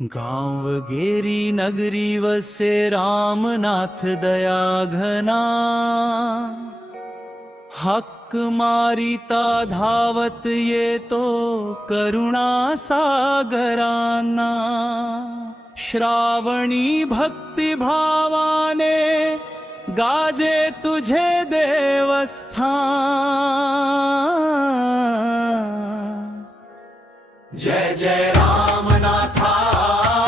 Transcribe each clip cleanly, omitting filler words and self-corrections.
गांव गेरी नगरी वसे रामनाथ दया घना, हक्क मारिता धावत येतो करुणा सागरांना। श्रावणी भक्ती भावाने गाजे तुझे देवस्थान। जय जय रामनाथा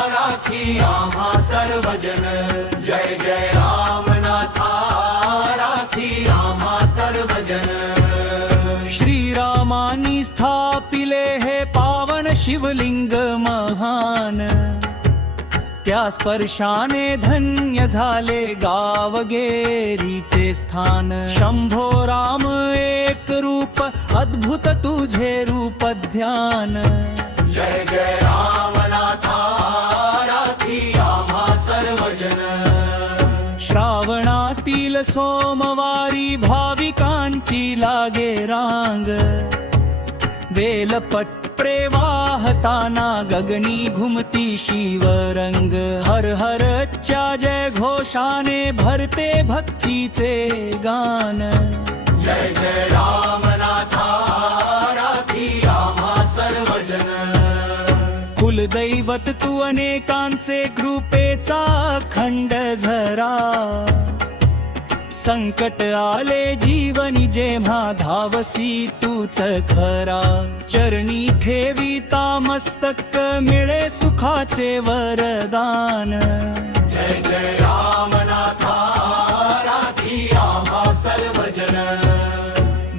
राखी आम्हा सर्वजन, जय जय रामनाथा राखी आम्हा सर्वजन। श्रीरामानी स्थापिले हे पावन शिवलिंग महान, त्या स्पर्शाने धन्य झाले गावगेरीचे स्थान। शंभो राम एक रूप अद्भुत तुझे रूप ध्यान। जय जय रामनाथा राखी आम्हा सर्वजन। श्रावणातील सोमवारी भाविकांची लागे रांग, बेलपत्रे वाहताना गगनी घुमती शिवरंग। हर हरच्या जय घोषाने भरते भक्तीचे गान। जय जय रामनाथा राखी आम्हा सर्वजन। कुलदैवत तू अनेकांचे कृपेचा खंड झरा, संकट आले जीवनी जेव्हा धावसी तूच खरा। चरणी ठेविता मस्तक मिळे सुखाचे वरदान। जय जय रामनाथा राखी आम्हा सर्वजन।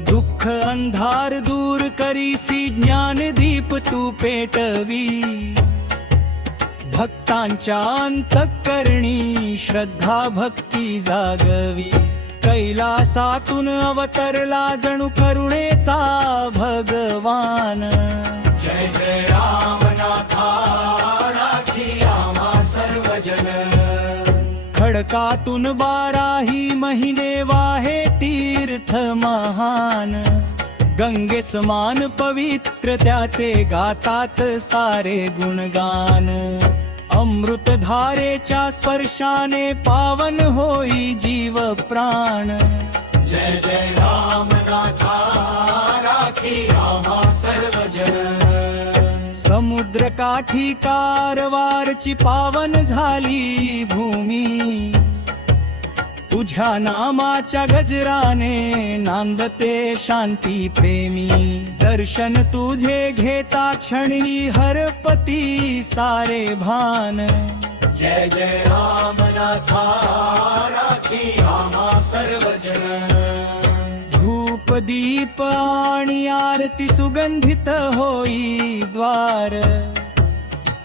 दुःख अंधार दूर करीसी ज्ञान दीप तू पेटवी, भक्तांच्या अंतःकरणी श्रद्धा भक्ती जागवी। कैलासातून अवतरला जणू करुणेचा भगवान। जय जय रामनाथा राखी आम्हा सर्वजन। खडकातून 12 महिने वाहे तीर्थ महान, गंगे समान पवित्र त्याचे गातात सारे गुणगान। अमृत धारेच्या स्पर्शाने पावन होई जीव प्राण। जय जय रामनाथा राखी आम्हा सर्वजन। समुद्र काठी कारवारची पावन झाली भूमी, तुझ्या नामाच्या गजराने नांदते शांती प्रेमी। दर्शन तुझे घेता क्षणी हरपती सारे भान। जय जय रामनाथा राखी आम्हा सर्वजन। धूप दीप आणि आरती सुगंधित होई द्वार,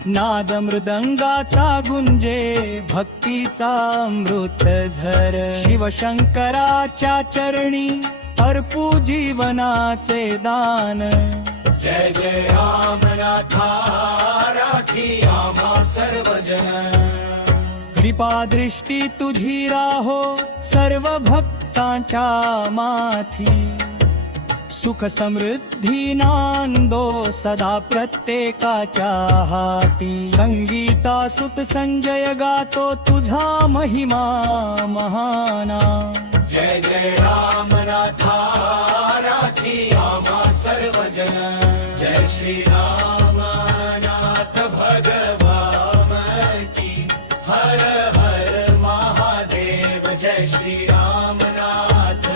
नाद मृदंगाचा गुंजे भक्तीचा अमृत झर। शिवशंकराच्या चरणी अर्पू जीवनाचे दान। जय जय रामनाथा राखी आम्हा सर्वजन। कृपादृष्टी तुझी राहो सर्व भक्तांच्या माथी, सुख समृद्धी नांदो सदा प्रत्येकाच्या हाती। संगीता सुत संजय गातो तुझा महिमा महाना। जय जय रामनाथा राखी आम्हा सर्वजन। जय श्री रामनाथ भगवान की, हर हर महादेव। जय श्री रामनाथ